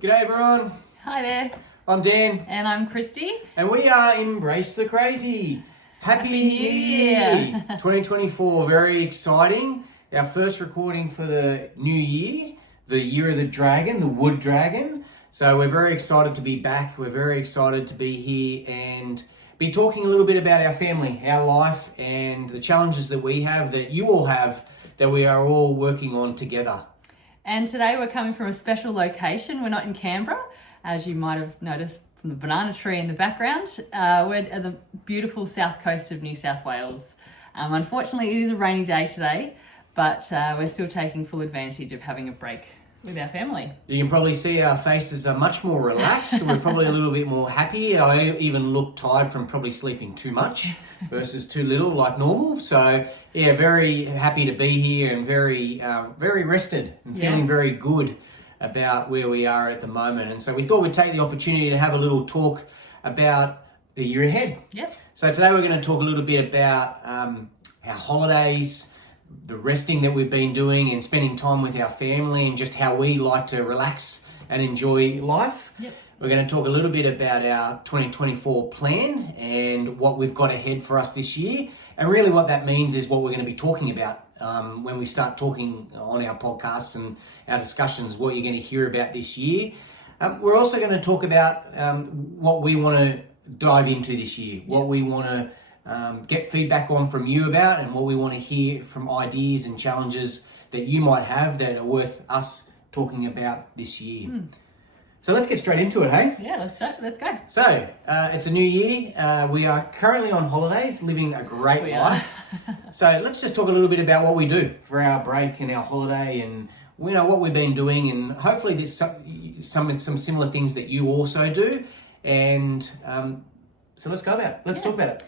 G'day everyone, Hi there, I'm Dan and I'm Kristy. and we are Embrace the Crazy. Happy New Year. 2024, very exciting. Our first recording for the new year, the year of the dragon, the wood dragon. So we're very excited to be back. We're very excited to be here and be talking a little bit about our family, our life, and the challenges that we have, that you all have, that we are all working on together. And today we're coming from a special location. We're not in Canberra, as you might have noticed from the banana tree in the background. We're at the beautiful south coast of New South Wales. Unfortunately, it is a rainy day today, but we're still taking full advantage of having a break with our family. You can probably see our faces are much more relaxed. We're probably a little bit more happy. I even look tired from probably sleeping too much versus too little like normal. So yeah, very happy to be here and very rested and feeling very good about where we are at the moment. And so we thought we'd take the opportunity to have a little talk about the year ahead. Yep. So today we're going to talk a little bit about our holidays, the resting that we've been doing and spending time with our family, and just how we like to relax and enjoy life. Yep. We're going to talk a little bit about our 2024 plan and what we've got ahead for us this year. And really what that means is what we're going to be talking about when we start talking on our podcasts and our discussions, what you're going to hear about this year. We're also going to talk about what we want to dive into this year, what we want to get feedback on from you about, and what we want to hear from ideas and challenges that you might have that are worth us talking about this year. So let's get straight into it, hey? Yeah, let's go. So it's a new year. We are currently on holidays, living a great life. So let's just talk a little bit about what we do for our break and our holiday, and what we've been doing, and hopefully there's some similar things that you also do. And so let's go about it. Let's talk about it.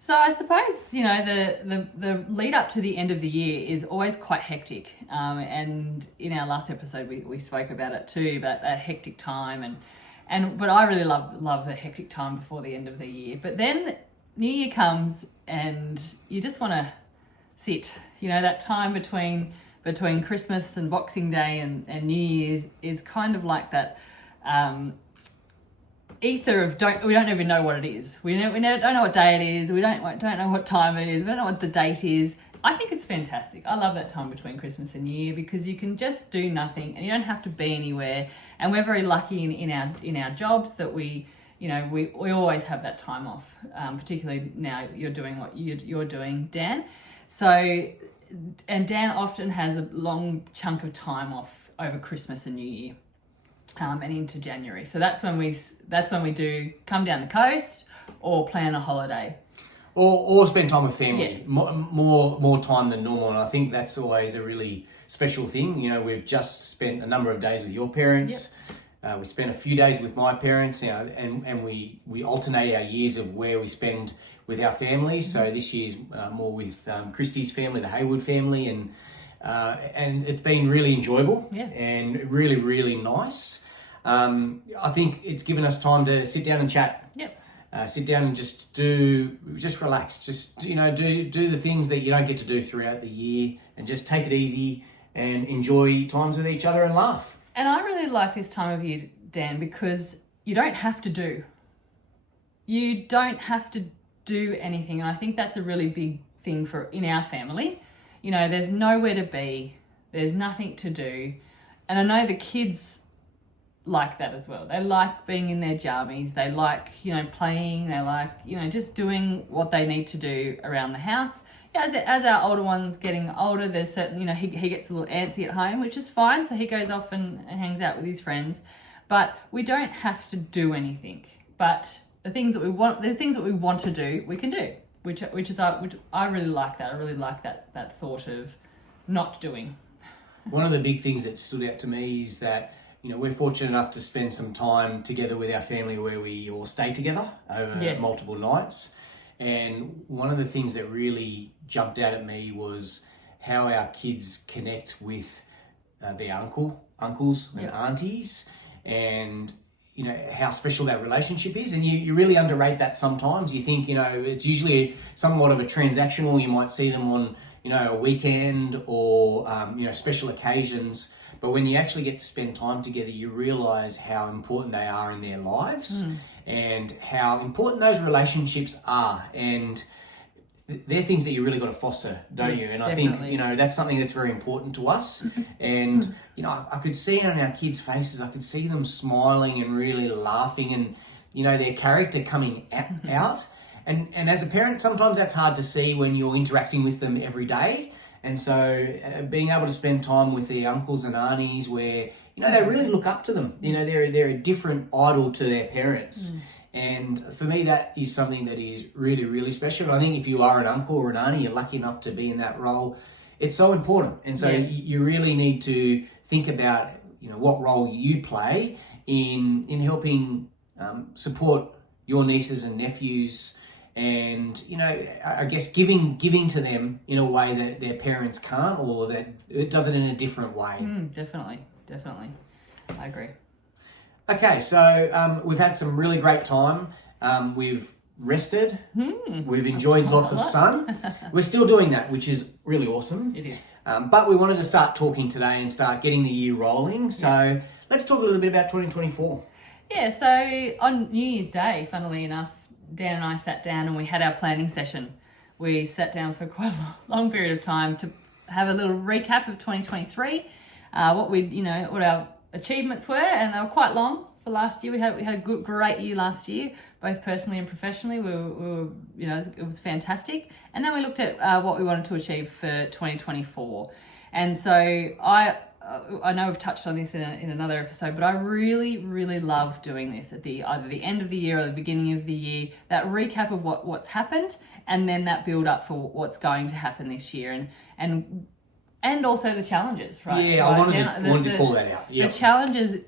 So I suppose, the lead up to the end of the year is always quite hectic. And in our last episode, we spoke about it too, about that hectic time. But I really love the hectic time before the end of the year. But then New Year comes and you just want to sit. That time between Christmas and Boxing Day and New Year's is kind of like that ether of we don't even know what it is. We don't know what day it is. We don't know what time it is. We don't know what the date is. I think it's fantastic. I love that time between Christmas and New Year because you can just do nothing and you don't have to be anywhere. And we're very lucky in our jobs that we always have that time off. Particularly now you're doing what you're doing, Dan. So, and Dan often has a long chunk of time off over Christmas and New Year. And into January. So that's when we do come down the coast or plan a holiday. Or spend time with family, more time than normal. And I think that's always a really special thing. We've just spent a number of days with your parents. We spent a few days with my parents, and we alternate our years of where we spend with our families. So this year's more with Kristy's family, the Haywood family, and it's been really enjoyable and really, really nice. I think it's given us time to sit down and chat. Sit down and just relax. Just do the things that you don't get to do throughout the year, and just take it easy and enjoy times with each other and laugh. And I really like this time of year, Dan, because you don't have to do. You don't have to do anything, and I think that's a really big thing in our family. There's nowhere to be. There's nothing to do, and I know the kids like that as well. They like being in their jammies. They like, playing. They like, just doing what they need to do around the house. As our older one's getting older, there's certain, he gets a little antsy at home, which is fine. So he goes off and hangs out with his friends. But we don't have to do anything. But the things that we want to do, we can do. Which I really like that. I really like that thought of not doing. One of the big things that stood out to me is that we're fortunate enough to spend some time together with our family where we all stay together over multiple nights. And one of the things that really jumped out at me was how our kids connect with their uncles and aunties, and how special that relationship is. And you really underrate that sometimes. You think, it's usually somewhat of a transactional. You might see them on a weekend or, special occasions. But when you actually get to spend time together, you realize how important they are in their lives and how important those relationships are. And they're things that you really got to foster, don't you? And definitely. I think, that's something that's very important to us. And, I could see on our kids' faces, I could see them smiling and really laughing and, their character coming out. And as a parent, sometimes that's hard to see when you're interacting with them every day. And so being able to spend time with their uncles and aunties where, they really look up to them. They're a different idol to their parents. And for me, that is something that is really, really special. And I think if you are an uncle or an auntie, you're lucky enough to be in that role, it's so important. And so you really need to think about, what role you play in helping support your nieces and nephews. And, I guess giving to them in a way that their parents can't, or that it does it in a different way. Definitely. I agree. Okay, so we've had some really great time. We've rested. We've enjoyed lots of sun. We're still doing that, which is really awesome. It is. But we wanted to start talking today and start getting the year rolling. So let's talk a little bit about 2024. Yeah, so on New Year's Day, funnily enough, Dan and I sat down and we had our planning session. We sat down for quite a long period of time to have a little recap of 2023, what our achievements were, and they were quite long for last year. We had a great year last year, both personally and professionally. We were it was fantastic. And then we looked at what we wanted to achieve for 2024. And so I know we've touched on this in another episode, but I really, really love doing this at either the end of the year or the beginning of the year, that recap of what's happened, and then that build up for what's going to happen this year, and also the challenges, right? Yeah, I wanted to call that out. Yep. The challenges,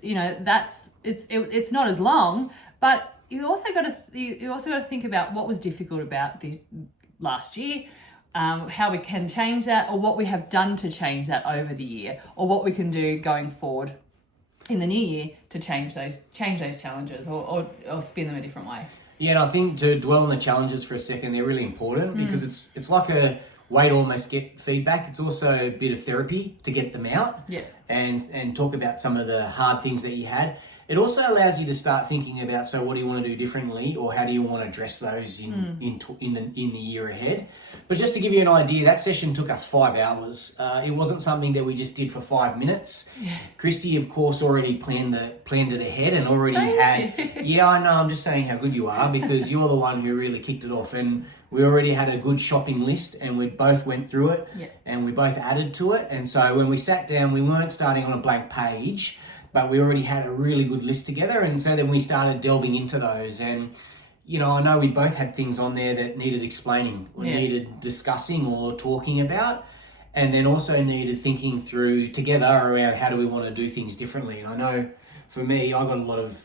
it's not as long, but you also got to think about what was difficult about the last year. How we can change that, or what we have done to change that over the year, or what we can do going forward in the new year to change those challenges or spin them a different way. Yeah, and I think to dwell on the challenges for a second, they're really important because it's like a way to almost get feedback. It's also a bit of therapy to get them out and talk about some of the hard things that you had. It also allows you to start thinking about, so what do you want to do differently, or how do you want to address those in the year ahead? But just to give you an idea, that session took us 5 hours. It wasn't something that we just did for 5 minutes. Yeah. Kristy, of course, already planned it ahead and already had. Yeah, I know. I'm just saying how good you are because you're the one who really kicked it off, and we already had a good shopping list, and we both went through it, and we both added to it. And so when we sat down, we weren't starting on a blank page, but we already had a really good list together. And so then we started delving into those. And, I know we both had things on there that needed explaining or needed discussing or talking about, and then also needed thinking through together around how do we want to do things differently. And I know for me, I got a lot of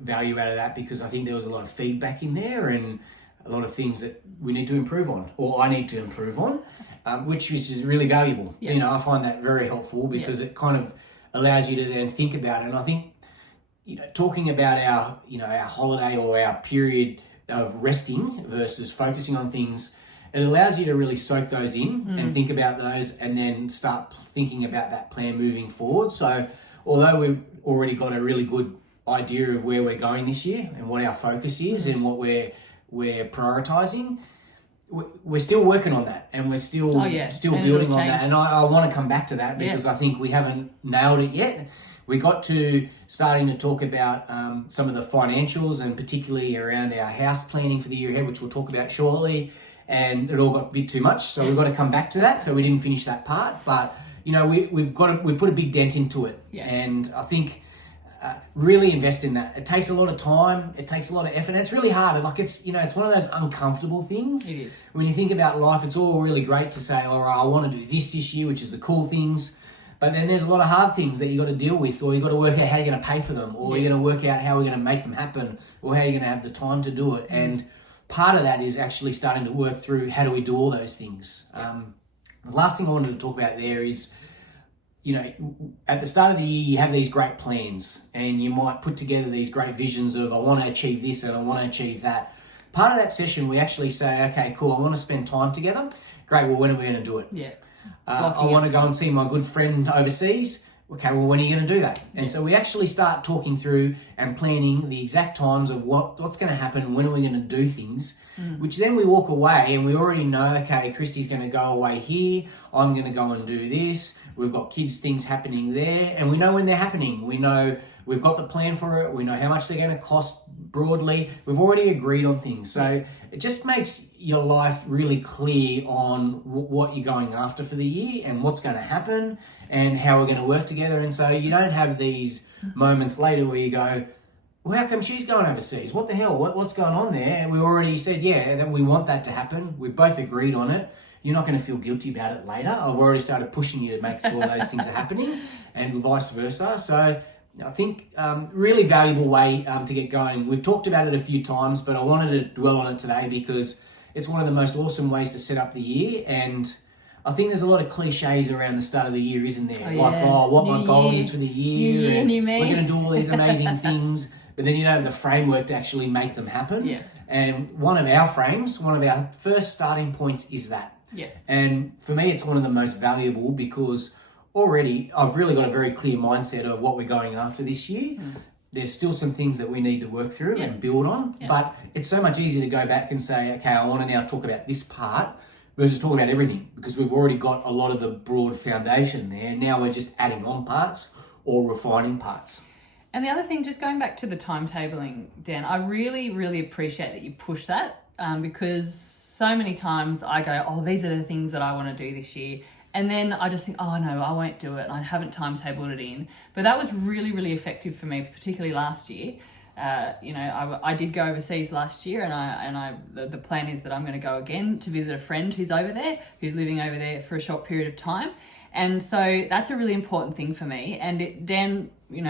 value out of that because I think there was a lot of feedback in there and a lot of things that we need to improve on, or I need to improve on, which is really valuable. Yeah. I find that very helpful because it kind of allows you to then think about it. And I think, talking about our holiday or our period of resting versus focusing on things, it allows you to really soak those in and think about those, and then start thinking about that plan moving forward. So although we've already got a really good idea of where we're going this year and what our focus is and what we're prioritizing, we're still working on that, and we're still building on that. And I want to come back to that because I think we haven't nailed it yet. We got to starting to talk about some of the financials, and particularly around our house planning for the year ahead, which we'll talk about shortly. And it all got a bit too much, so we've got to come back to that. So we didn't finish that part, but we've put a big dent into it, and I think really invest in that. It takes a lot of time, it takes a lot of effort, and it's really hard. Like it's one of those uncomfortable things. It is. When you think about life, it's all really great to say, all right, I want to do this year, which is the cool things. But then there's a lot of hard things that you got to deal with, or you got to work out how you're going to pay for them, or you're going to work out how we're going to make them happen, or how you're going to have the time to do it. And part of that is actually starting to work through how do we do all those things. The last thing I wanted to talk about there is, at the start of the year, you have these great plans, and you might put together these great visions of, I want to achieve this and I want to achieve that. Part of that session, we actually say, okay, cool, I want to spend time together. Great, well, when are we going to do it? Yeah. I want to go and see my good friend overseas. Okay, well, when are you going to do that? And so we actually start talking through and planning the exact times of what's going to happen, when are we going to do things, which then we walk away and we already know, okay, Kristy's going to go away here, I'm going to go and do this, we've got kids' things happening there, and we know when they're happening. We know we've got the plan for it, we know how much they're going to cost broadly, we've already agreed on things. So it just makes your life really clear on what you're going after for the year and what's going to happen and how we're going to work together. And so you don't have these moments later where you go, well, how come she's going overseas? What the hell? What's going on there? And we already said, yeah, that we want that to happen. We both agreed on it. You're not going to feel guilty about it later. I've already started pushing you to make sure those things are happening and vice versa. So I think really valuable way to get going. We've talked about it a few times, but I wanted to dwell on it today because it's one of the most awesome ways to set up the year. And I think there's a lot of cliches around the start of the year, isn't there? What my goal is for the year. New year, new me. We're going to do all these amazing things, but then you don't have the framework to actually make them happen. Yeah. And one of our first starting points is that. Yeah. And for me, it's one of the most valuable because already I've really got a very clear mindset of what we're going after this year. There's still some things that we need to work through and build on, but it's so much easier to go back and say, okay, I want to now talk about this part versus talk about everything because we've already got a lot of the broad foundation there. Now we're just adding on parts or refining parts. And the other thing, just going back to the timetabling, Dan, I really, really appreciate that you push that because so many times I go, oh, these are the things that I want to do this year. And then I just think, oh no, I won't do it. And I haven't timetabled it in. But that was really, really effective for me, particularly last year. I did go overseas last year, and the plan is that I'm going to go again to visit a friend who's over there, who's living over there for a short period of time. And so that's a really important thing for me. And Dan, he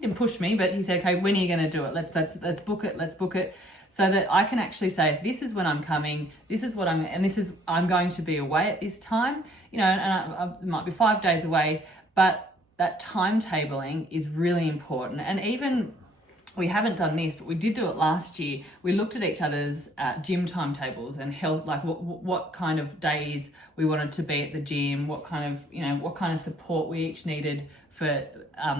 didn't push me, but he said, okay, when are you going to do it? Let's book it. Let's book it. So that I can actually say, this is when I'm coming, this is what I'm going to be away at this time, and I might be 5 days away, but that timetabling is really important. And even, we haven't done this, but we did do it last year. We looked at each other's gym timetables and held like what kind of days we wanted to be at the gym, what kind of support we each needed for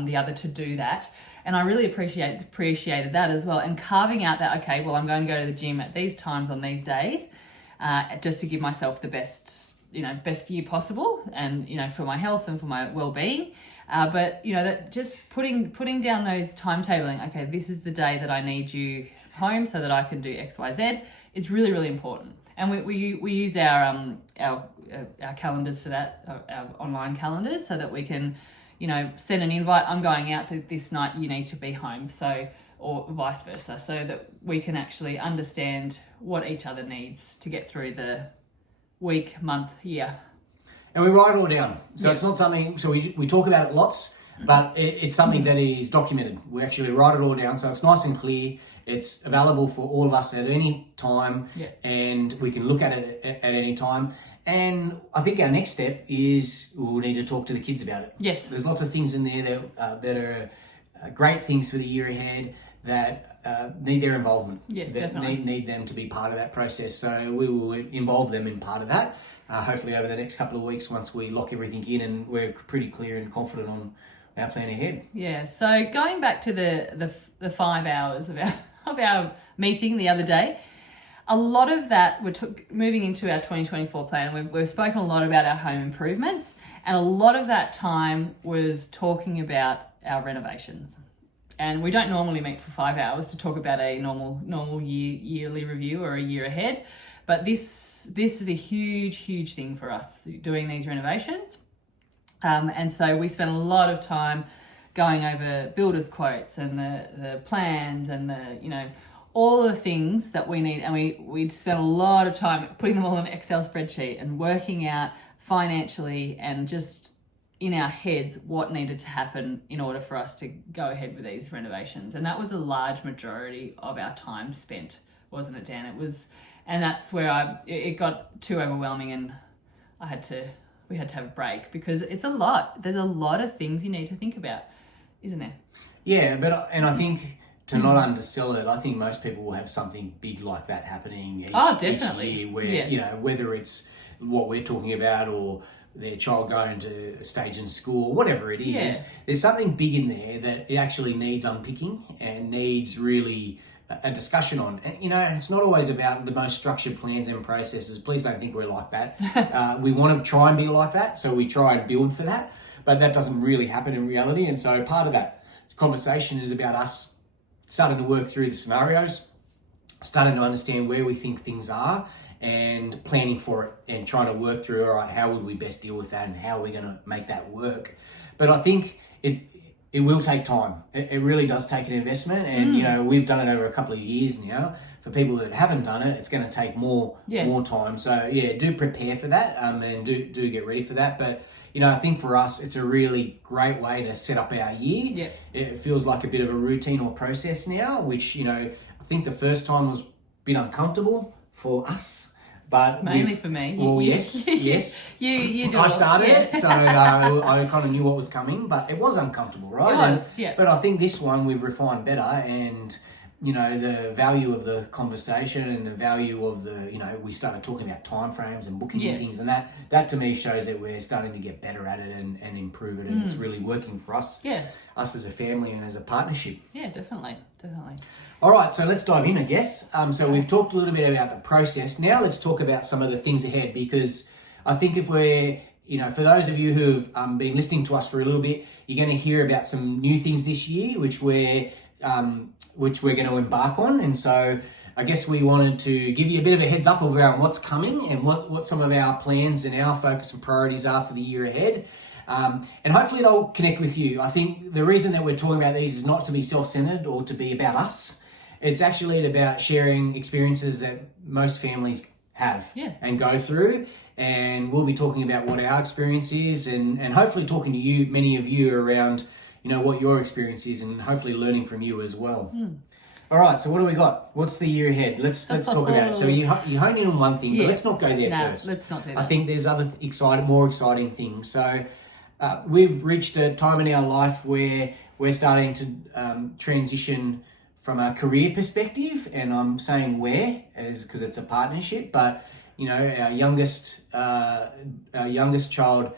the other to do that. And I really appreciated that as well. And carving out that, okay, well, I'm going to go to the gym at these times on these days, just to give myself the best year possible, and for my health and for my well-being. But that just putting down those timetabling. Okay, this is the day that I need you home so that I can do X, Y, Z is really, really important. And we use our calendars for that, our online calendars, so that we can send an invite. I'm going out this night, you need to be home. So, or vice versa, so that we can actually understand what each other needs to get through the week, month, year. And we write it all down. So it's not something, so we talk about it lots, but it's something that is documented. We actually write it all down. So it's nice and clear. It's available for all of us at any time, and we can look at it at any time. And I think our next step is we'll need to talk to the kids about it. Yes. There's lots of things in there that are great things for the year ahead that need their involvement. Yeah, that definitely. need them to be part of that process. So we will involve them in part of that, hopefully over the next couple of weeks once we lock everything in and we're pretty clear and confident on our plan ahead. Yeah, so going back to the 5 hours of our meeting the other day, a lot of that, we're moving into our 2024 plan, and we've spoken a lot about our home improvements, and a lot of that time was talking about our renovations. And we don't normally meet for 5 hours to talk about a normal yearly review or a year ahead, but this is a huge thing for us, doing these renovations. And so we spent a lot of time going over builders quotes and the plans and all the things that we need, and we'd spent a lot of time putting them all in an Excel spreadsheet and working out financially and just in our heads what needed to happen in order for us to go ahead with these renovations. And that was a large majority of our time spent, wasn't it, Dan? It was, and that's where it got too overwhelming, and we had to have a break because it's a lot. There's a lot of things you need to think about, isn't there? Yeah, and I think, to not undersell it, I think most people will have something big like that happening each definitely. year where, whether it's what we're talking about, or their child going to a stage in school, whatever it is, Yeah. there's something big in there that it actually needs unpicking and needs really a discussion on. And, and it's not always about the most structured plans and processes. Please don't think we're like that. We want to try and be like that, so we try and build for that, but that doesn't really happen in reality. And so part of that conversation is about us starting to work through the scenarios, starting to understand where we think things are, and planning for it and trying to work through, all right, how would we best deal with that and how are we going to make that work? But I think it will take time. It really does take an investment, and we've done it over a couple of years now. For people that haven't done it, it's going to take more time. So do prepare for that, and do get ready for that. But I think for us, it's a really great way to set up our year. It feels like a bit of a routine or process now, which I think the first time was a bit uncomfortable for us. But mainly for me. Well, yes. You do. I started it, so I kind of knew what was coming, but it was uncomfortable, right? It was, yeah. But I think this one we've refined better, and the value of the conversation and the value of we started talking about timeframes and booking and things, and that to me shows that we're starting to get better at it and improve it, and it's really working for us. Yeah. Us as a family and as a partnership. Yeah, definitely. All right, so let's dive in, I guess. So we've talked a little bit about the process. Now let's talk about some of the things ahead, because I think if we're, for those of you who've been listening to us for a little bit, you're going to hear about some new things this year, which we're going to embark on. And so I guess we wanted to give you a bit of a heads up around what's coming and what some of our plans and our focus and priorities are for the year ahead. And hopefully they'll connect with you. I think the reason that we're talking about these is not to be self-centered or to be about us. It's actually about sharing experiences that most families have and go through. And we'll be talking about what our experience is, and hopefully talking to you, many of you, around, what your experience is, and hopefully learning from you as well. All right, so what do we got? What's the year ahead? Let's talk about it. So you hone in on one thing, but let's not go there first. Let's not do that. I think there's other more exciting things. So we've reached a time in our life where we're starting to transition from a career perspective, and I'm saying where, because it's a partnership. But our youngest child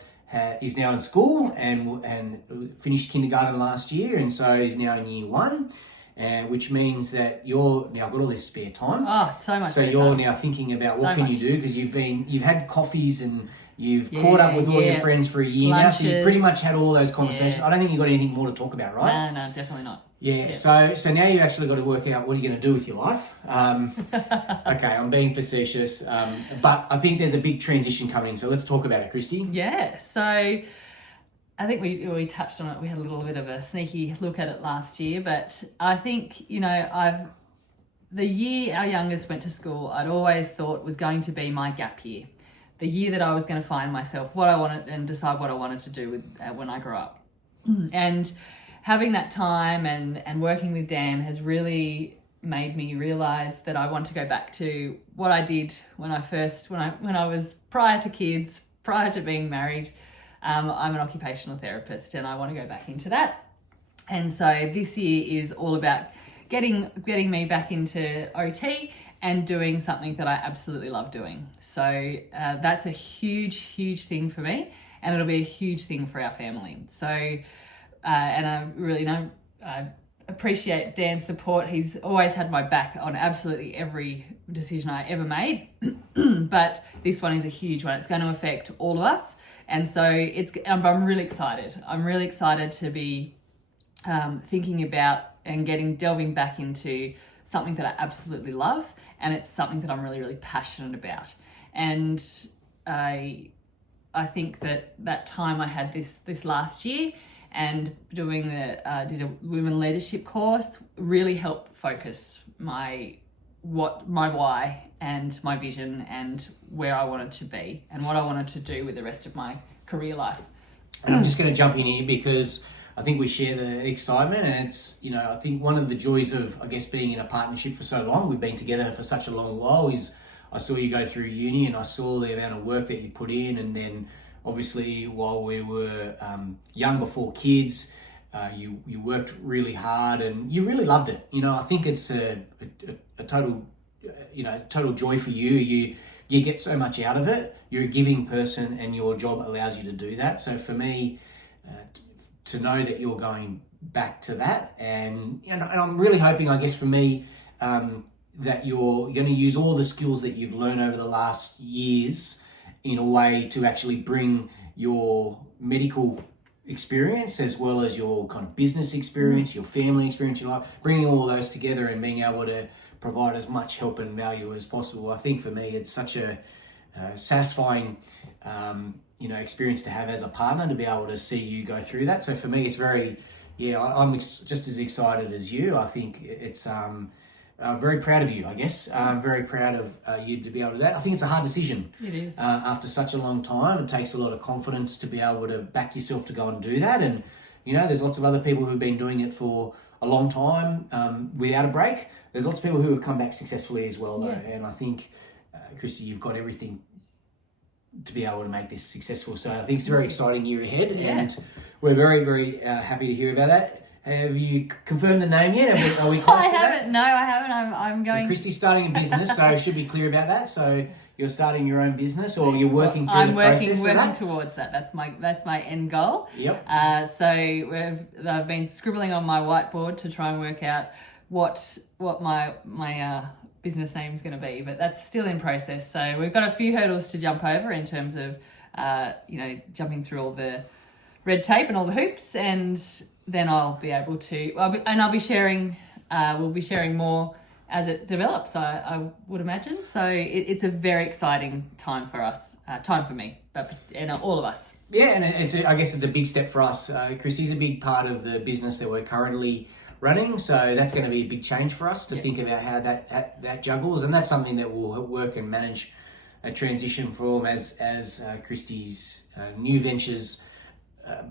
is now in school and finished kindergarten last year, and so is now in year 1. Which means that you're now got all this spare time. Oh, so much. So you're now thinking about what can you do, because you've had coffees and you've caught up with all your friends for a year Lunches. now. So you pretty much had all those conversations. I don't think you've got anything more to talk about, right? No, definitely not. Yeah. So now you actually got to work out what are you going to do with your life. Okay, I'm being facetious, but I think there's a big transition coming. So let's talk about it, Kristy. Yeah. So I think we touched on it. We had a little bit of a sneaky look at it last year, but I think, the year our youngest went to school, I'd always thought was going to be my gap year. The year that I was going to find myself, what I wanted, and decide what I wanted to do with when I grew up. And having that time and working with Dan has really made me realize that I want to go back to what I did when I was prior to kids, prior to being married. I'm an occupational therapist, and I want to go back into that. And so this year is all about getting me back into OT and doing something that I absolutely love doing. So that's a huge, huge thing for me, and it'll be a huge thing for our family. So, and I really I appreciate Dan's support. He's always had my back on absolutely every decision I ever made, but this one is a huge one. It's going to affect all of us. And so I'm really excited. I'm really excited to be thinking about and delving back into something that I absolutely love, and it's something that I'm really, really passionate about. And I think that time I had this last year and doing did a women leadership course really helped focus my why and my vision and where I wanted to be and what I wanted to do with the rest of my career life. And I'm just going to jump in here because I think we share the excitement, and it's, I think one of the joys of, I guess, being in a partnership for so long, we've been together for such a long while, is I saw you go through uni and I saw the amount of work that you put in, and then obviously while we were young before kids, you worked really hard and you really loved it. I think it's a total joy for you. you get so much out of it. You're a giving person, and your job allows you to do that. So for me, to know that you're going back to that, and I'm really hoping, I guess for me, that you're going to use all the skills that you've learned over the last years in a way to actually bring your medical experience as well as your kind of business experience, your family experience, your life, bringing all those together and being able to provide as much help and value as possible. I think for me, it's such a satisfying, experience to have as a partner, to be able to see you go through that. So for me, it's very, I'm just as excited as you. I think it's very proud of you, I guess. I'm very proud of you to be able to do that. I think it's a hard decision. It is. After such a long time, it takes a lot of confidence to be able to back yourself to go and do that. And, there's lots of other people who've been doing it for a long time without a break. There's lots of people who have come back successfully as well, though. Yeah. And I think, Kristy, you've got everything to be able to make this successful. So I think it's a very exciting year ahead. Yeah. And we're very, very happy to hear about that. Have you confirmed the name yet? Are we close to that? I haven't. No, I haven't. I'm going. So Kristy's starting a business, so I should be clear about that. So you're starting your own business, or you're working through the process of that? I'm working towards that. That's my end goal. Yep. So I've been scribbling on my whiteboard to try and work out what my business name is going to be, but that's still in process. So we've got a few hurdles to jump over in terms of jumping through all the red tape and all the hoops, and then I'll be able to, I'll be sharing, we'll be sharing more as it develops, I would imagine. So it's a very exciting time for us, time for me, and all of us. Yeah, and I guess it's a big step for us. Kristy's a big part of the business that we're currently running, so that's going to be a big change for us to think about how that juggles, and that's something that we'll work and manage a transition from as Kristy's new ventures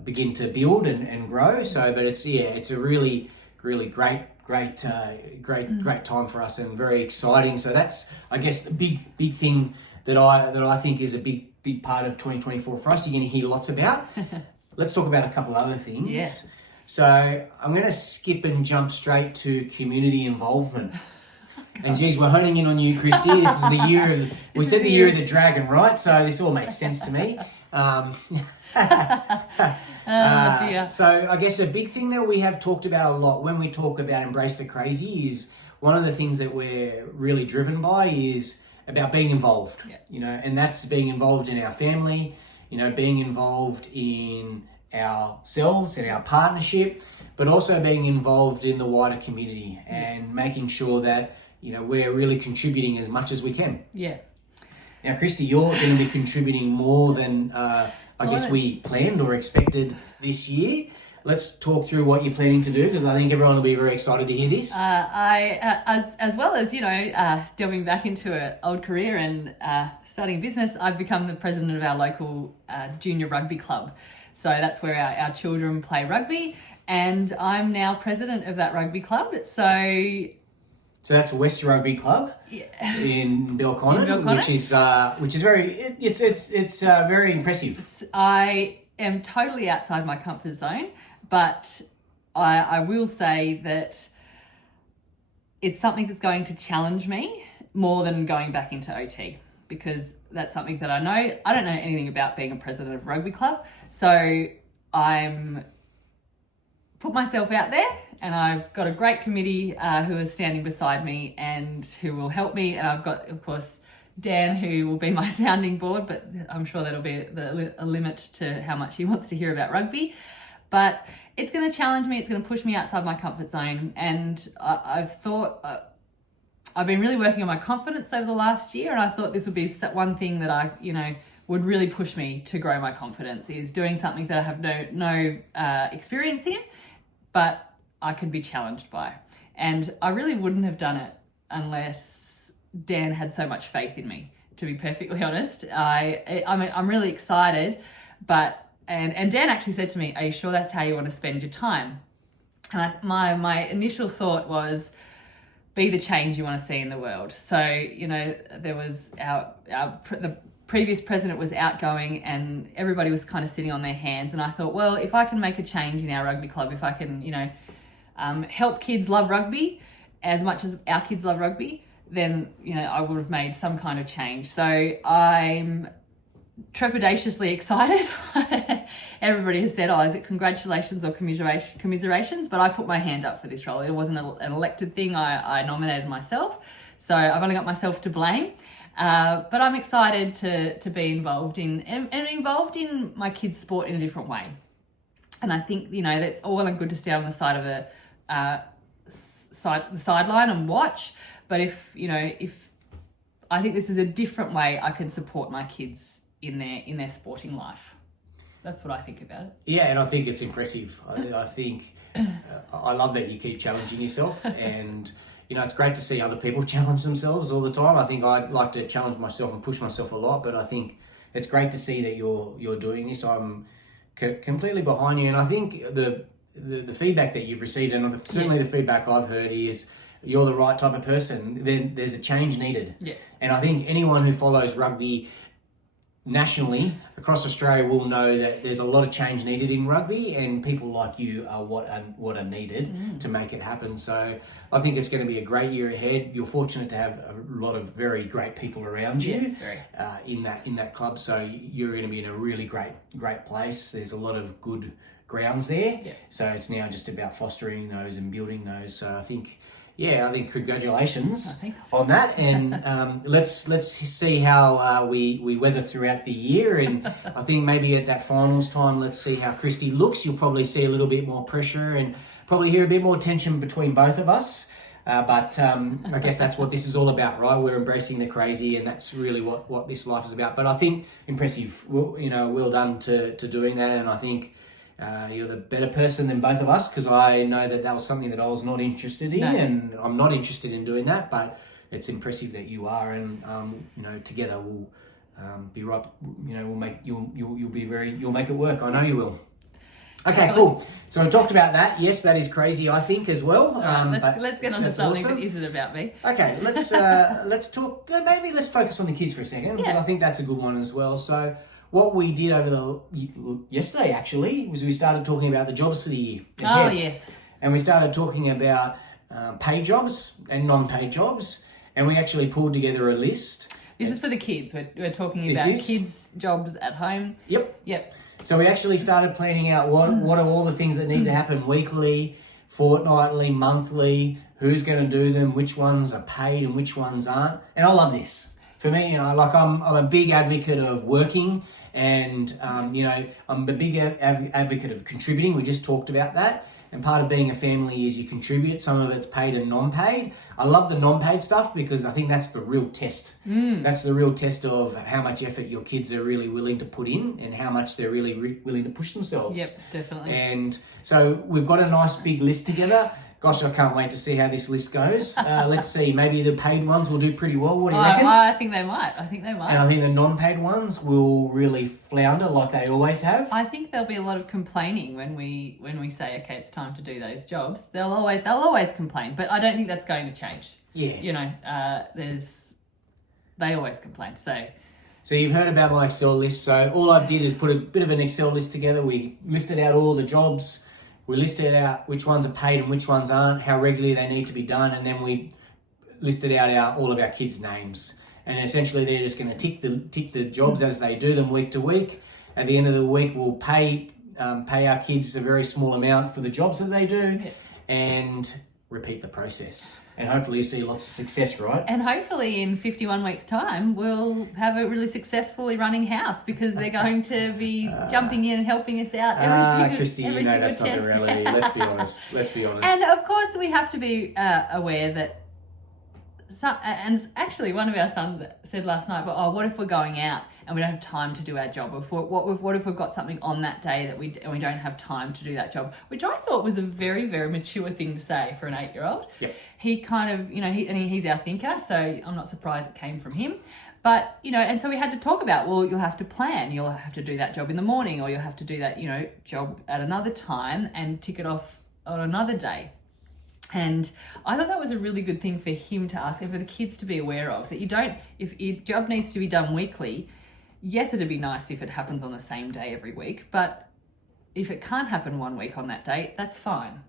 begin to build and grow. So, but it's a really, really great time for us and very exciting. So that's, I guess, the big thing that I think is a big part of 2024 for us. You're going to hear lots about. Let's talk about a couple other things. Yeah. So I'm going to skip and jump straight to community involvement. And geez, we're honing in on you, Kristy. This is the year of the year of the dragon, right? So this all makes sense to me. Dear. So I guess a big thing that we have talked about a lot when we talk about Embrace the Crazy is one of the things that we're really driven by is about being involved. Yeah. And that's being involved in our family, being involved in ourselves and our partnership, but also being involved in the wider community and making sure that we're really contributing as much as we can. Yeah. Now, Kristy, you're going to be contributing more than I guess we planned or expected this year. Let's talk through what you're planning to do, because I think everyone will be very excited to hear this. As well as delving back into an old career and starting a business, I've become the president of our local junior rugby club. So that's where our children play rugby, and I'm now president of that rugby club. So that's West Rugby Club in Belconnen, which is very it's very impressive. I am totally outside my comfort zone, but I will say that it's something that's going to challenge me more than going back into OT, because that's something that I know. I don't know anything about being a president of a rugby club, so I'm put myself out there, and I've got a great committee who is standing beside me and who will help me. And I've got, of course, Dan, who will be my sounding board, but I'm sure that'll be a limit to how much he wants to hear about rugby. But it's going to challenge me. It's going to push me outside my comfort zone. And I've been really working on my confidence over the last year, and I thought this would be one thing that I, would really push me to grow my confidence, is doing something that I have no experience in, but I could be challenged by. And I really wouldn't have done it unless Dan had so much faith in me, to be perfectly honest. I'm really excited, but and Dan actually said to me, "Are you sure that's how you want to spend your time?" And my initial thought was, be the change you want to see in the world. So, there was the previous president was outgoing and everybody was kind of sitting on their hands. And I thought, well, if I can make a change in our rugby club, if I can, help kids love rugby as much as our kids love rugby, then, you know, I would have made some kind of change. So I'm trepidatiously excited. Everybody has said, oh, is it congratulations or commiserations? But I put my hand up for this role. It wasn't an elected thing. I nominated myself. So I've only got myself to blame. But I'm excited to be involved in my kids' sport in a different way. And I think, you know, that's all well and good to stand on the side of the sideline and watch. But if I think this is a different way I can support my kids in their sporting life. That's what I think about it. Yeah, and I think it's impressive. I think I love that you keep challenging yourself, and you know, it's great to see other people challenge themselves all the time. I think I'd like to challenge myself and push myself a lot, but I think it's great to see that you're doing this. I'm completely behind you, and I think the feedback that you've received, and certainly the feedback I've heard, is you're the right type of person. Then there's a change needed. Yeah. And I think anyone who follows rugby nationally across Australia will know that there's a lot of change needed in rugby, and people like you are what are needed to make it happen. So I think it's going to be a great year ahead. You're fortunate to have a lot of very great people around you. Yes, very. In that club. So you're going to be in a really great place. There's a lot of good grounds there. Yeah. So it's now just about fostering those and building those. So I think congratulations on that, and let's see how we weather throughout the year. And I think maybe at that finals time, let's see how Kristy looks. You'll probably see a little bit more pressure and probably hear a bit more tension between both of us. But I guess that's what this is all about, right? We're embracing the crazy, and that's really what this life is about. But I think impressive, well done to doing that, and I think you're the better person than both of us, because I know that was something that I was not interested in, and I'm not interested in doing that. But it's impressive that you are, and together we'll be right. We'll make you'll make it work. I know you will. Okay, cool. So we talked about that. Yes, that is crazy, I think, as well. Let's get on to something that isn't about me. Okay, let's talk. Maybe let's focus on the kids for a second, because I think that's a good one as well. So what we did over yesterday actually was we started talking about the jobs for the year. Oh, yes. And we started talking about paid jobs and non-paid jobs, and we actually pulled together a list. This is for the kids. We're talking about kids' jobs at home. Yep. So we actually started planning out what are all the things that need to happen weekly, fortnightly, monthly, who's going to do them, which ones are paid and which ones aren't. And I love this. For me, I'm a big advocate of working, and I'm a big advocate of contributing. We just talked about that. And part of being a family is you contribute. Some of it's paid and non-paid. I love the non-paid stuff because I think that's the real test. That's the real test of how much effort your kids are really willing to put in and how much they're really willing to push themselves. Yep, definitely. And so we've got a nice big list together. Gosh, I can't wait to see how this list goes. Let's see. Maybe the paid ones will do pretty well. What do you reckon? I think they might. And I think the non-paid ones will really flounder like they always have. I think there'll be a lot of complaining when we say, okay, it's time to do those jobs. They'll always complain, but I don't think that's going to change. Yeah. They always complain. So you've heard about my Excel list. So all I did is put a bit of an Excel list together. We listed out all the jobs. We listed out which ones are paid and which ones aren't, how regularly they need to be done, and then we listed out all of our kids' names. And essentially, they're just going to tick the jobs as they do them week to week. At the end of the week, we'll pay our kids a very small amount for the jobs that they do, and repeat the process. And hopefully, you see lots of success, right? And hopefully, in 51 weeks' time, we'll have a really successfully running house, because they're going to be jumping in and helping us out Kristy, that's not the reality. Let's be honest. And of course, we have to be aware that. And actually, one of our sons said last night, "Well, what if we're going out and we don't have time to do our job? What if we've got something on that day that we don't have time to do that job?" Which I thought was a very, very mature thing to say for an 8-year-old. Yep. He kind of, he's our thinker, so I'm not surprised it came from him. But, and so we had to talk about, well, you'll have to plan. You'll have to do that job in the morning, or you'll have to do that, job at another time and tick it off on another day. And I thought that was a really good thing for him to ask and for the kids to be aware of, that if your job needs to be done weekly, yes, it'd be nice if it happens on the same day every week, but if it can't happen one week on that day, that's fine.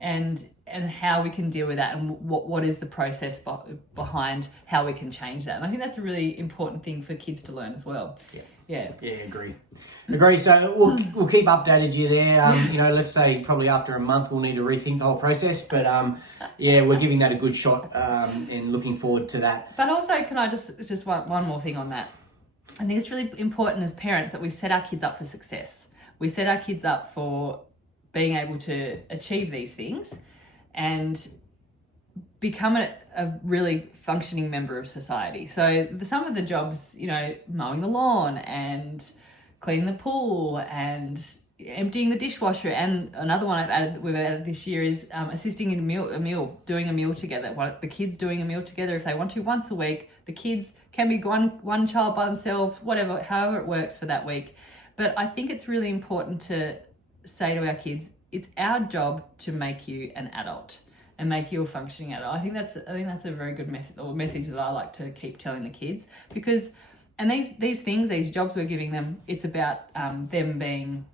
and how we can deal with that, and what is the process behind how we can change that. And I think that's a really important thing for kids to learn as well. Yeah, agree. So we'll keep updated you there. Let's say probably after a month we'll need to rethink the whole process. But we're giving that a good shot and looking forward to that. But also, can I just one more thing on that? I think it's really important as parents that we set our kids up for success. We set our kids up for being able to achieve these things and become a really functioning member of society. So some of the jobs, mowing the lawn and cleaning the pool and emptying the dishwasher, and another one we've added this year is assisting in doing a meal together. The kids doing a meal together if they want to once a week. The kids can be one child by themselves, however it works for that week. But I think it's really important to say to our kids, it's our job to make you an adult and make you a functioning adult. I think that's a very good message, or message that I like to keep telling the kids, because these jobs we're giving them, it's about them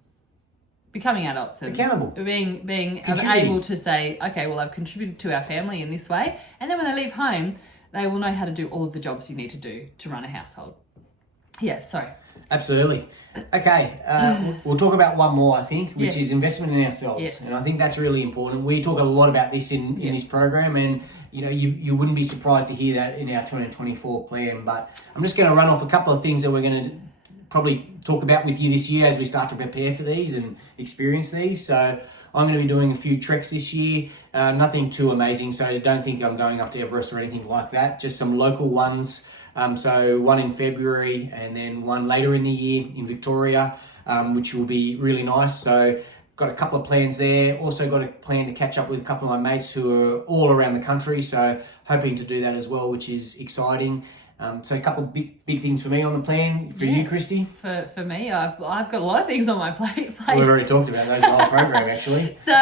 becoming adults and accountable, being able to say, okay, well, I've contributed to our family in this way, and then when they leave home, they will know how to do all of the jobs you need to do to run a household. Yeah, sorry. Absolutely. Okay, we'll talk about one more, I think, which is investment in ourselves. Yes. And I think that's really important. We talk a lot about this in this program, and you wouldn't be surprised to hear that in our 2024 plan. But I'm just going to run off a couple of things that we're going to probably talk about with you this year as we start to prepare for these and experience these. So I'm going to be doing a few treks this year, nothing too amazing. So don't think I'm going up to Everest or anything like that, just some local ones. So one in February and then one later in the year in Victoria, which will be really nice. So got a couple of plans there. Also got a plan to catch up with a couple of my mates who are all around the country. So hoping to do that as well, which is exciting. So a couple of big things for me on the plan. For you, Kristy? For me, I've got a lot of things on my plate. We've already talked about those in the whole program, actually. So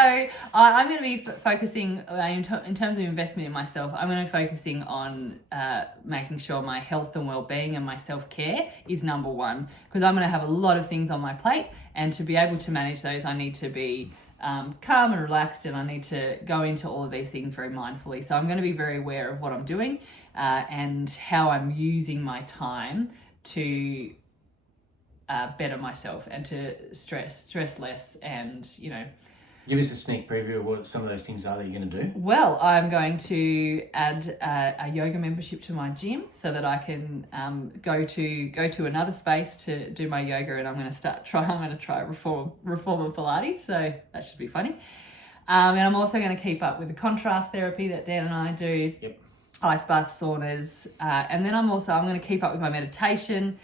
I'm going to be focusing, in terms of investment in myself, I'm going to be focusing on making sure my health and well-being and my self-care is number one, because I'm going to have a lot of things on my plate, and to be able to manage those, I need to be calm and relaxed, and I need to go into all of these things very mindfully. So I'm going to be very aware of what I'm doing and how I'm using my time to better myself and to stress less, and Give us a sneak preview of what some of those things are that you're going to do. Well, I'm going to add a yoga membership to my gym so that I can go to another space to do my yoga, and I'm going to try reform of Pilates, so that should be funny. And I'm also going to keep up with the contrast therapy that Dan and I do. Yep. Ice baths, saunas, and then I'm going to keep up with my meditation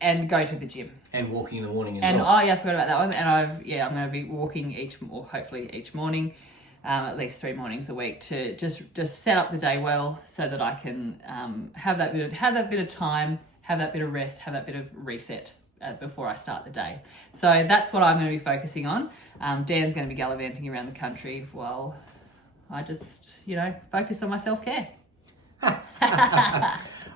and go to the gym. And walking in the morning as well. Oh yeah, I forgot about that one. And I'm going to be walking hopefully each morning, at least 3 mornings a week, to just set up the day well, so that I can have that bit of time, have that bit of rest, have that bit of reset before I start the day. So that's what I'm going to be focusing on. Dan's going to be gallivanting around the country while I just focus on my self-care.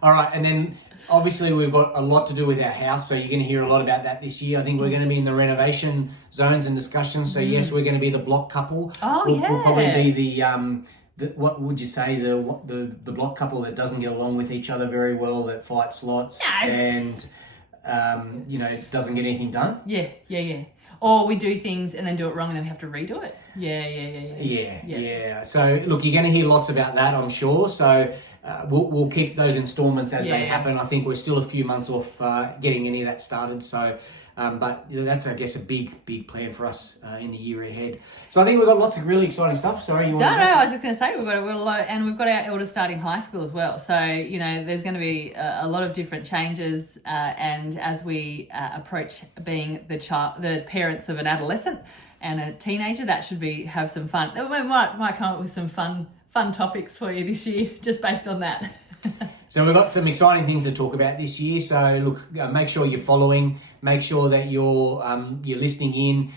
All right, and then obviously we've got a lot to do with our house, so you're going to hear a lot about that this year. I think we're going to be in the renovation zones and discussions. So yes, we're going to be the block couple. We'll probably be the what would you say, the block couple that doesn't get along with each other very well, that fights lots and doesn't get anything done. Yeah. Or we do things and then do it wrong and then we have to redo it. Yeah. So look, you're going to hear lots about that, I'm sure. So we'll keep those installments as they happen. I think we're still a few months off getting any of that started. So, but that's, I guess, a big plan for us in the year ahead. So I think we've got lots of really exciting stuff. Sorry, you want to... No, I was just going to say we've got a lot, and we've got our eldest starting high school as well. So there's going to be a lot of different changes, and as we approach being the parents of an adolescent and a teenager, that should have some fun. We might come up with some fun topics for you this year, just based on that. So we've got some exciting things to talk about this year. So look, make sure you're following, make sure that you're listening in.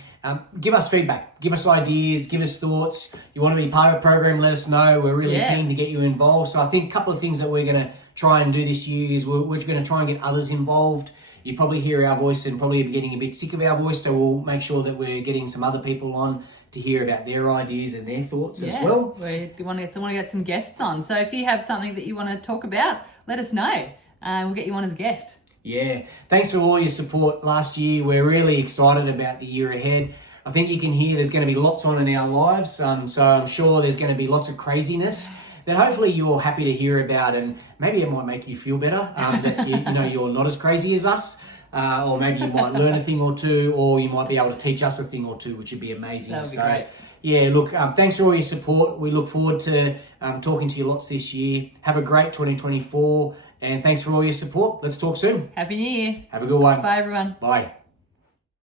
Give us feedback, give us ideas, give us thoughts. You want to be part of the program, let us know. We're really keen to get you involved. So I think a couple of things that we're going to try and do this year is we're going to try and get others involved you probably hear our voice and probably be getting a bit sick of our voice. So we'll make sure that we're getting some other people on to hear about their ideas and their thoughts as well. We want to get some guests on. So if you have something that you want to talk about, let us know. We'll get you on as a guest. Yeah. Thanks for all your support last year. We're really excited about the year ahead. I think you can hear there's going to be lots on in our lives. So I'm sure there's going to be lots of craziness that hopefully you're happy to hear about, and maybe it might make you feel better that you're not as crazy as us. Or maybe you might learn a thing or two, or you might be able to teach us a thing or two, which would be amazing. That would be great. Yeah, look, thanks for all your support. We look forward to talking to you lots this year. Have a great 2024, and thanks for all your support. Let's talk soon. Happy New Year. Have a good one. Bye, everyone. Bye.